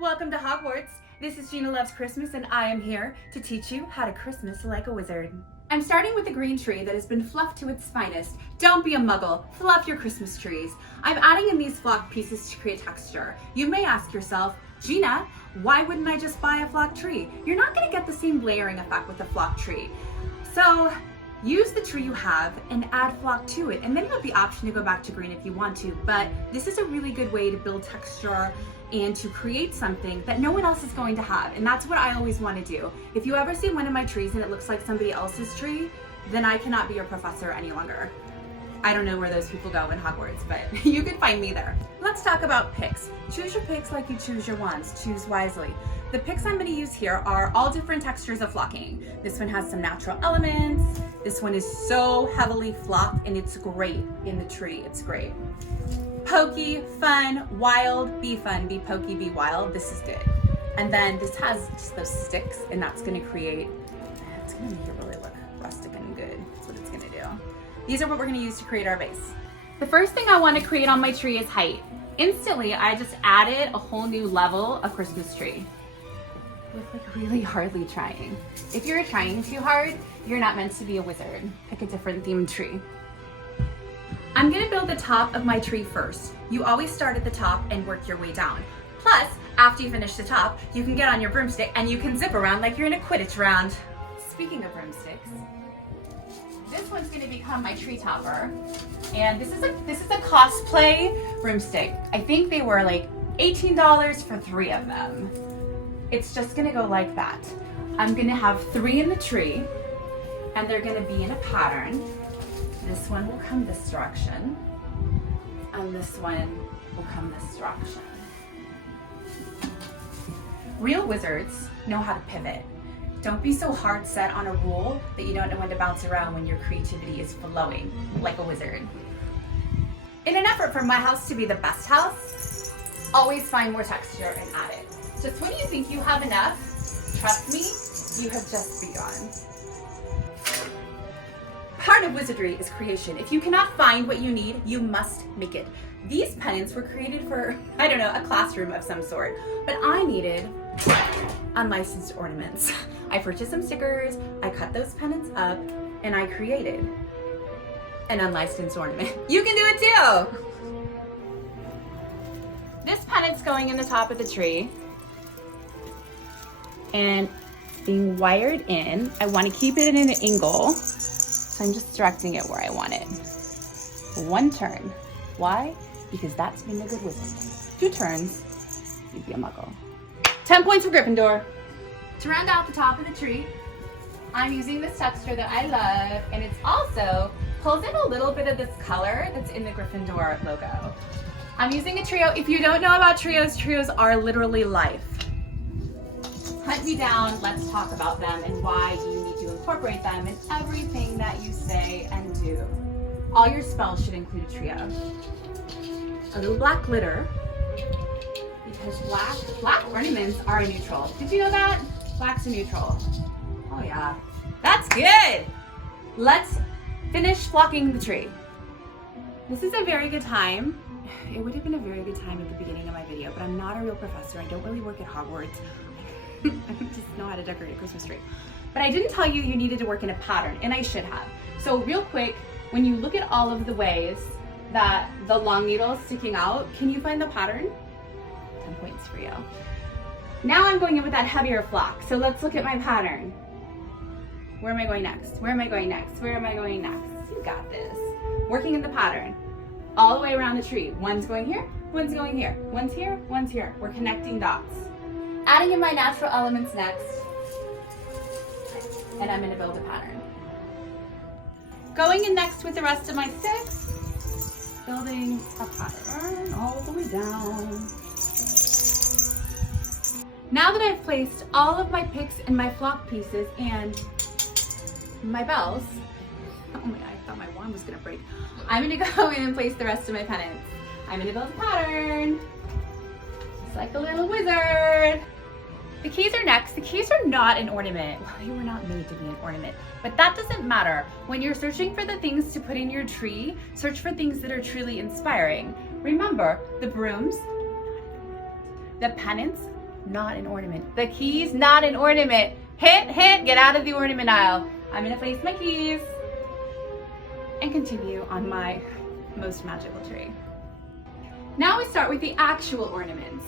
Welcome to Hogwarts. This is Jeanna Loves Christmas and I am here to teach you how to Christmas like a wizard. I'm starting with a green tree that has been fluffed to its finest. Don't be a muggle, fluff your Christmas trees. I'm adding in these flocked pieces to create texture. You may ask yourself, Jeanna, why wouldn't I just buy a flocked tree? You're not gonna get the same layering effect with a flocked tree. So use the tree you have and add flock to it, and then you have the option to go back to green if you want to, but this is a really good way to build texture and to create something that no one else is going to have, and that's what I always want to do. If you ever see one of my trees and it looks like somebody else's tree, then I cannot be your professor any longer. I don't know where those people go in Hogwarts, but you can find me there. Let's talk about picks. Choose your picks like you choose your wands. Choose wisely. The picks I'm going to use here are all different textures of flocking. This one has some natural elements. This one is so heavily flocked and it's great in the tree. It's great. Pokey, fun, wild, be fun, be pokey, be wild. This is good. And then this has just those sticks, and that's going to create, it's going to make it really look rustic and good. That's what it's going to do. These are what we're going to use to create our base. The first thing I want to create on my tree is height. Instantly, I just added a whole new level of Christmas tree with like really hardly trying. If you're trying too hard, you're not meant to be a wizard. Pick a different themed tree. I'm gonna build the top of my tree first. You always start at the top and work your way down. Plus, after you finish the top, you can get on your broomstick and you can zip around like you're in a Quidditch round. Speaking of broomsticks, this one's gonna become my tree topper. And this is a cosplay broomstick. I think they were like $18 for 3 of them. It's just gonna go like that. I'm gonna have 3 in the tree, and they're gonna be in a pattern. This one will come this direction, and this one will come this direction. Real wizards know how to pivot. Don't be so hard set on a rule that you don't know when to bounce around when your creativity is flowing like a wizard. In an effort for my house to be the best house, always find more texture and add it. Just when you think you have enough, trust me, you have just begun. Part of wizardry is creation. If you cannot find what you need, you must make it. These pennants were created for, I don't know, a classroom of some sort, but I needed unlicensed ornaments. I purchased some stickers, I cut those pennants up, and I created an unlicensed ornament. You can do it too! This pennant's going in the top of the tree, and being wired in. I want to keep it in an angle. So I'm just directing it where I want it. 1 turn. Why? Because that's being a good wizard. 2 turns, you'd be a muggle. 10 points for Gryffindor. To round out the top of the tree, I'm using this texture that I love, and it's also pulls in a little bit of this color that's in the Gryffindor logo. I'm using a trio. If you don't know about trios, trios are literally life. Hunt me down, let's talk about them and why you need to incorporate them in everything that you say and do. All your spells should include a trio. A little black glitter, because black ornaments are a neutral. Did you know that? Black's a neutral. Oh yeah, that's good. Let's finish flocking the tree. This is a very good time. It would have been a very good time at the beginning of my video, but I'm not a real professor. I don't really work at Hogwarts. I just know how to decorate a Christmas tree. But I didn't tell you you needed to work in a pattern, and I should have. So real quick, when you look at all of the ways that the long needle is sticking out, can you find the pattern? 10 points for you. Now I'm going in with that heavier flock. So let's look at my pattern. Where am I going next? Where am I going next? Where am I going next? You got this. Working in the pattern. All the way around the tree. One's going here, one's going here. One's here, one's here. We're connecting dots. Adding in my natural elements next, and I'm going to build a pattern. Going in next with the rest of my sticks, building a pattern all the way down. Now that I've placed all of my picks and my flock pieces and my bells, oh my God, I thought my wand was going to break. I'm going to go in and place the rest of my pennants. I'm going to build a pattern. It's like a little wizard. The keys are next. The keys are not an ornament. Well, they were not made to be an ornament, but that doesn't matter. When you're searching for the things to put in your tree, search for things that are truly inspiring. Remember, the brooms, the pennants, not an ornament. The keys, not an ornament. Hint, hint, get out of the ornament aisle. I'm gonna place my keys and continue on my most magical tree. Now we start with the actual ornaments.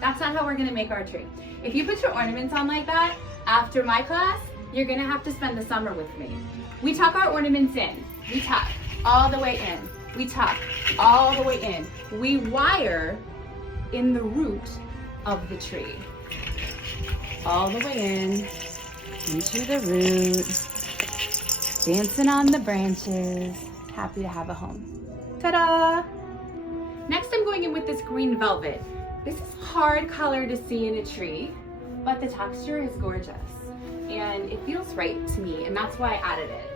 That's not how we're gonna make our tree. If you put your ornaments on like that, after my class, you're gonna have to spend the summer with me. We tuck our ornaments in. We tuck all the way in. We tuck all the way in. We wire in the root of the tree. All the way in, into the root, dancing on the branches, happy to have a home. Ta-da! Next I'm going in with this green velvet. This is hard color to see in a tree, but the texture is gorgeous and it feels right to me, and that's why I added it.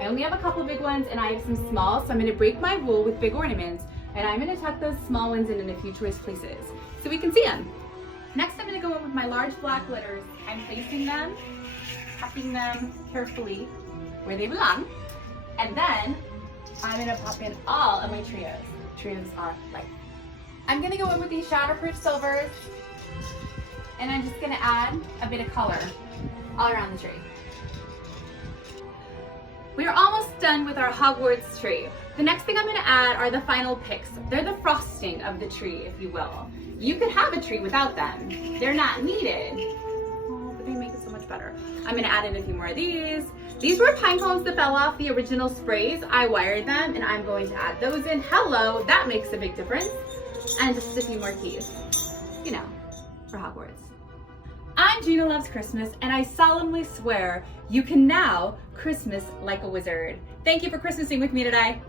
I only have a couple big ones and I have some small, so I'm gonna break my rule with big ornaments and I'm gonna tuck those small ones in a few choice places so we can see them. Next I'm gonna go in with my large black glitters. I'm placing them, tucking them carefully where they belong, and then I'm gonna pop in all of my trios. Trios are life. I'm gonna go in with these shatterproof silvers, and I'm just gonna add a bit of color all around the tree. We are almost done with our Hogwarts tree. The next thing I'm gonna add are the final picks. They're the frosting of the tree, if you will. You could have a tree without them. They're not needed, but they make it so much better. I'm gonna add in a few more of these. These were pine cones that fell off the original sprays. I wired them, and I'm going to add those in. Hello, that makes a big difference. And just a few more keys, you know, for Hogwarts. I'm Jeanna Loves Christmas, and I solemnly swear you can now Christmas like a wizard. Thank you for Christmasing with me today.